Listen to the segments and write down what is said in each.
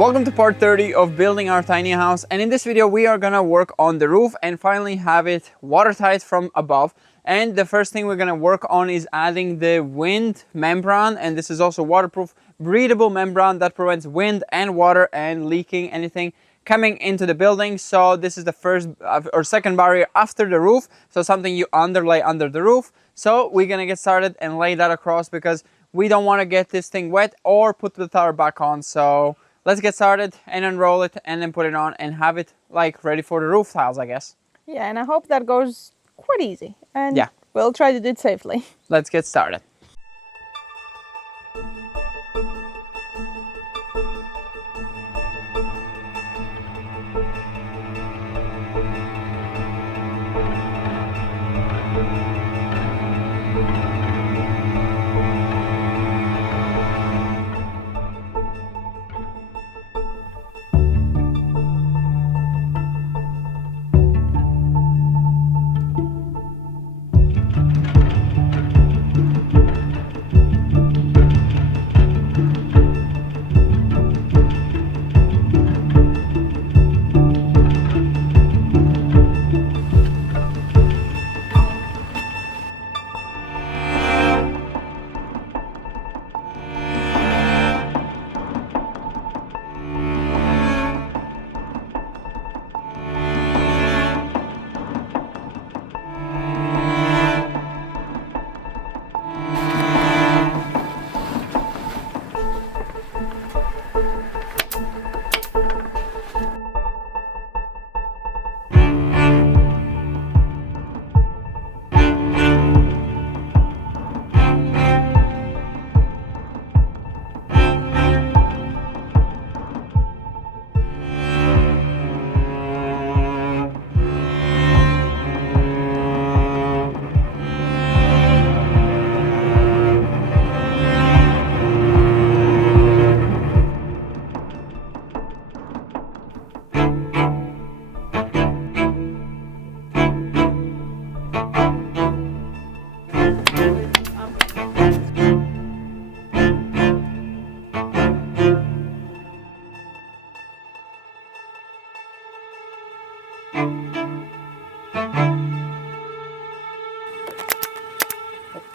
Welcome to part 30 of building our tiny house, and in this video we are gonna work on the roof and finally have it watertight from above. And the first thing we're gonna work on is adding the wind membrane, and this is also waterproof, breathable membrane that prevents wind and water and leaking anything coming into the building. So this is the first or second barrier after the roof, so something you underlay under the roof. So we're gonna get started and lay that across because we don't want to get this thing wet or put the tower back on. So let's get started and unroll it and then put it on and have it like ready for the roof tiles, I guess. Yeah, and I hope that goes quite easy. And yeah, we'll try to do it safely. Let's get started.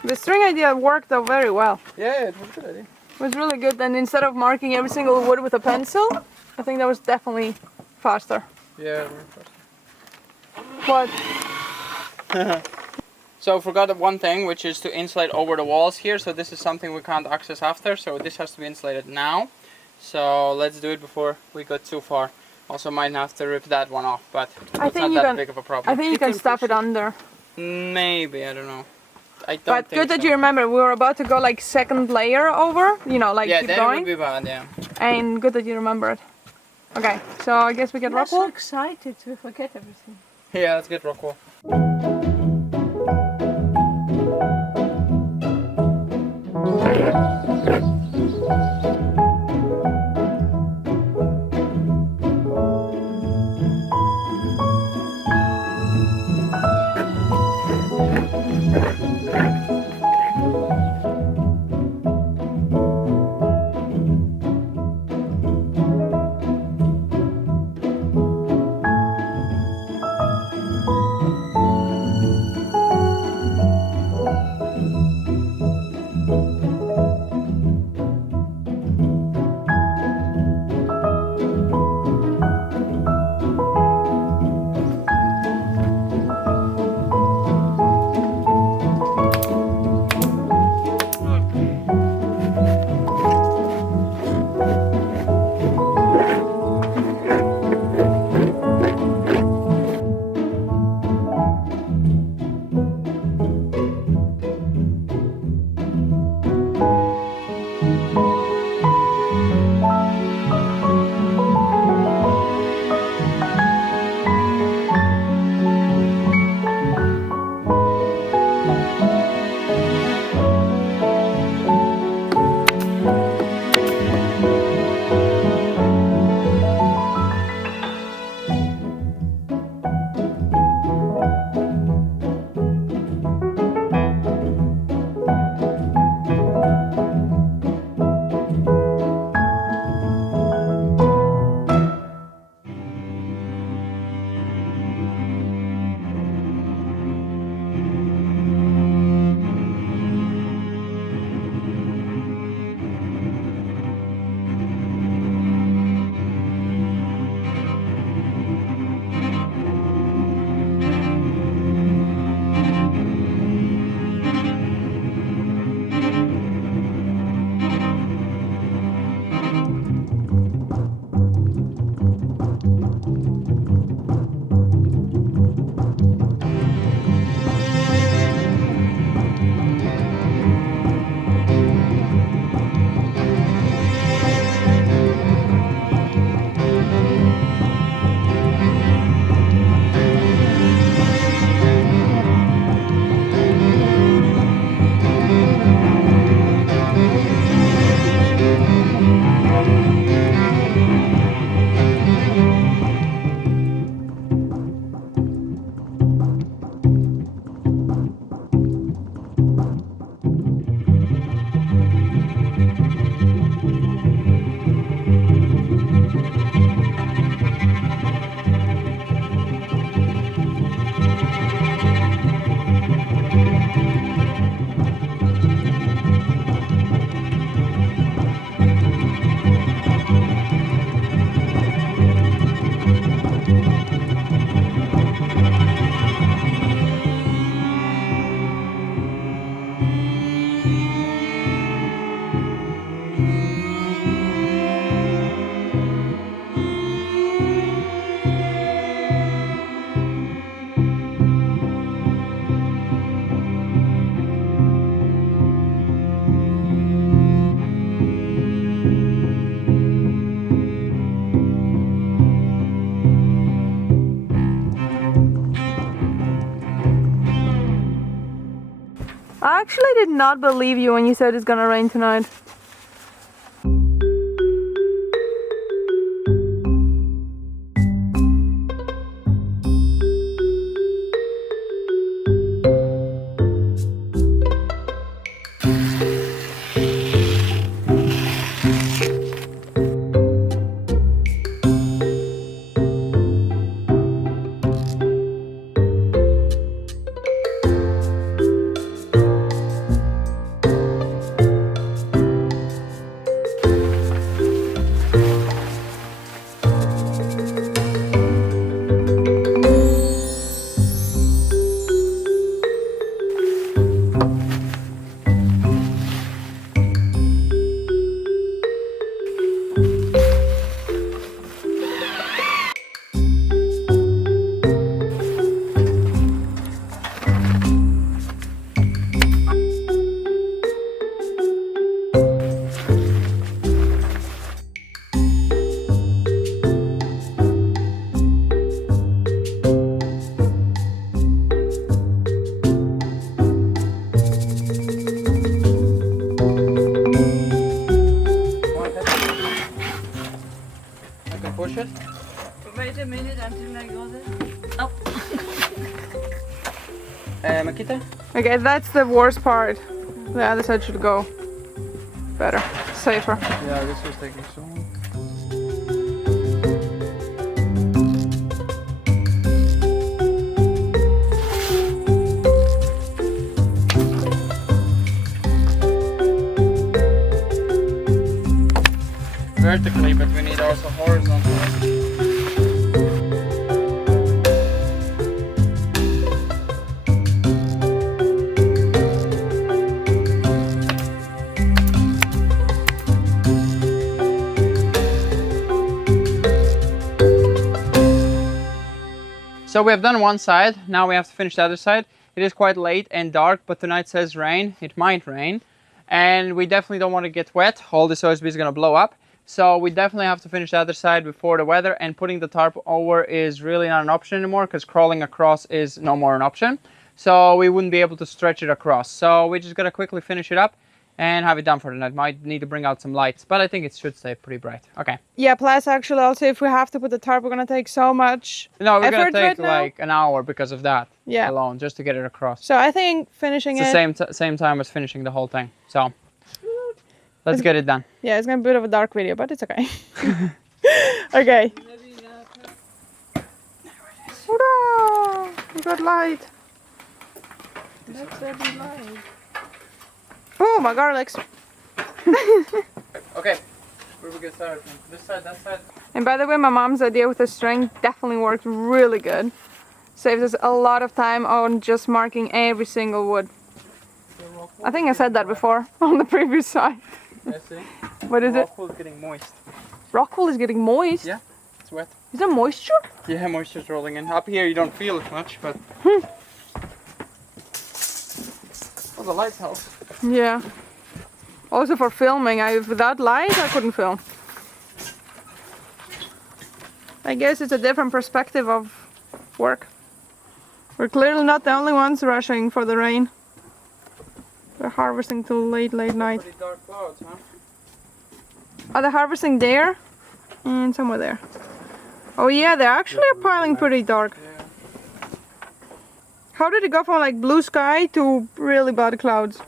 The string idea worked out very well. Yeah, it was a good idea. It was really good, and instead of marking every single wood with a pencil, I think that was definitely faster. Yeah, very faster. But So forgot one thing, which is to insulate over the walls here. So this is something we can't access after, so this has to be insulated now. So let's do it before we go too far. Also might have to rip that one off, but it's not that big of a problem. I think you can stuff it under. Maybe, I don't know. I don't But think good that so. you remember, we were about to go like second layer over, you know, like yeah, keep that going. would be bad, yeah. And good that you remember it. Okay, so I guess we get rock wool. I'm so excited to forget everything. Yeah, let's get rock wool. I actually did not believe you when you said it's gonna rain tonight. Push it. Wait a minute until I go there. Up. Makita? Okay, that's the worst part. The other side should go better, safer. Yeah, this was taking so long. Vertically, but we need also horizontally. So we have done one side, now we have to finish the other side. It is quite late and dark, but tonight says rain. It might rain. And we definitely don't want to get wet. All this OSB is going to blow up. So we definitely have to finish the other side before the weather, and putting the tarp over is really not an option anymore because crawling across is no more an option. So we wouldn't be able to stretch it across. So we just got to quickly finish it up and have it done for the night. Might need to bring out some lights, but I think it should stay pretty bright. Okay. Yeah, plus actually also if we have to put the tarp, we're gonna take so much No, we're going effort to take right now. like an hour because of that Yeah. alone, just to get it across. So I think finishing It's it. the same time as finishing the whole thing. So let's get it done. Yeah, it's gonna be a bit of a dark video, but it's okay. Okay. Hurrah! We got light. That's a light. Oh, my garlics. Okay, where we get started from? This side, that side? And by the way, my mom's idea with the string definitely worked really good. Saves us a lot of time on just marking every single wood. I think I said that before on the previous side. I see. What is it? Rockwool is getting moist. Rockwool is getting moist. Yeah, it's wet. Is there moisture? Yeah, moisture's rolling in. Up here you don't feel it much, but... Oh, the lights help. Yeah. Also for filming, without light I couldn't film. I guess it's a different perspective of work. We're clearly not the only ones rushing for the rain. We're harvesting till late night. Pretty dark clouds, huh? Are they harvesting there? And somewhere there. Oh yeah, they actually are piling pretty dark. Yeah. How did it go from like blue sky to really bad clouds?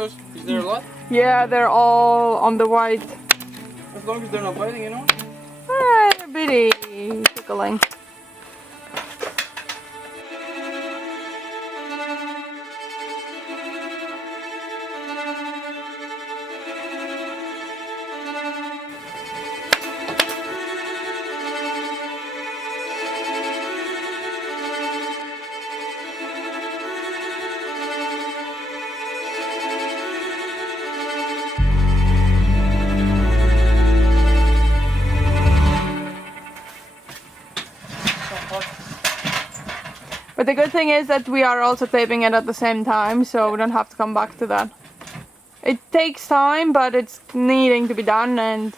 mosquitoes? Is there a lot? Yeah, they're all on the white. As long as they're not biting, you know? A bitty tickling. But the good thing is that we are also taping it at the same time, so we don't have to come back to that. It takes time, but it's needing to be done, and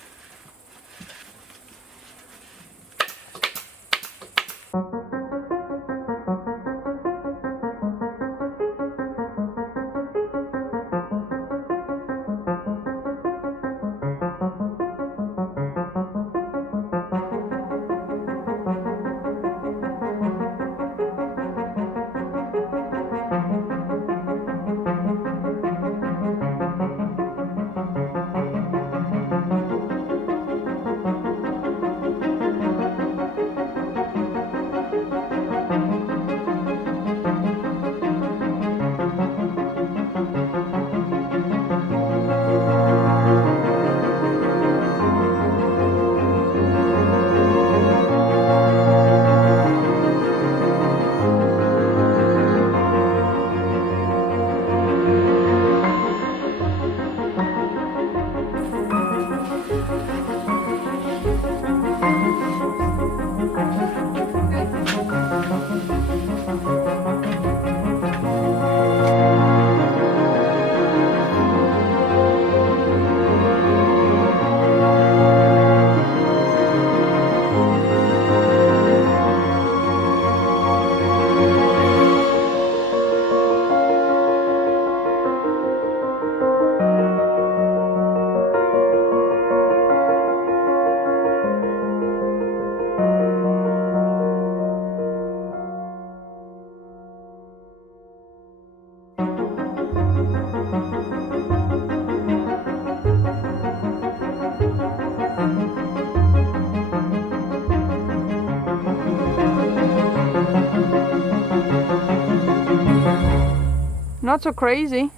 not so crazy.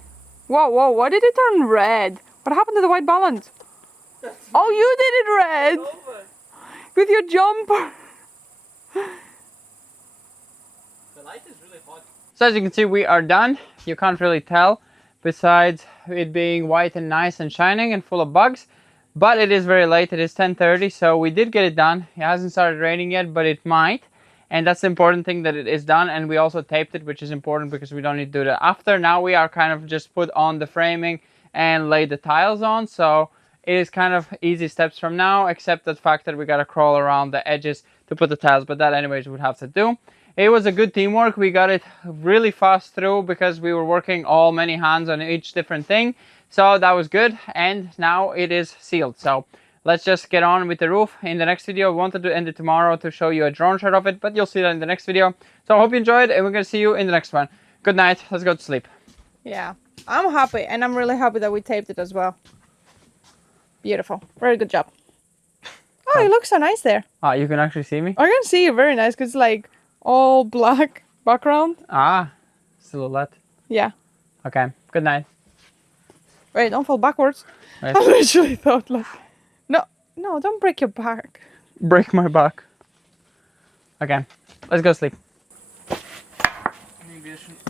Whoa, whoa, why did it turn red? What happened to the white balance? Oh, you did it red! With your jumper! The light is really hot. So as you can see, we are done. You can't really tell, besides it being white and nice and shining and full of bugs. But it is very late, it is 10:30, so we did get it done. It hasn't started raining yet, but it might. And that's the important thing, that it is done, and we also taped it, which is important because we don't need to do that after. Now we are kind of just put on the framing and lay the tiles on, so it is kind of easy steps from now, except the fact that we gotta crawl around the edges to put the tiles, but that anyways would have to do. It was a good teamwork. We got it really fast through because we were working all many hands on each different thing, so that was good. And now it is sealed, so let's just get on with the roof. In the next video, I wanted to end it tomorrow to show you a drone shot of it, but you'll see that in the next video. So I hope you enjoyed, and we're gonna see you in the next one. Good night, let's go to sleep. Yeah, I'm happy, and I'm really happy that we taped it as well. Beautiful, very good job. Oh, it looks so nice there. Ah, you can actually see me? I can see you very nice, because it's like all black background. Ah, silhouette. Yeah. Okay, good night. Wait, don't fall backwards. Wait. I literally thought like... No, don't break your back. Break my back. Okay, let's go sleep.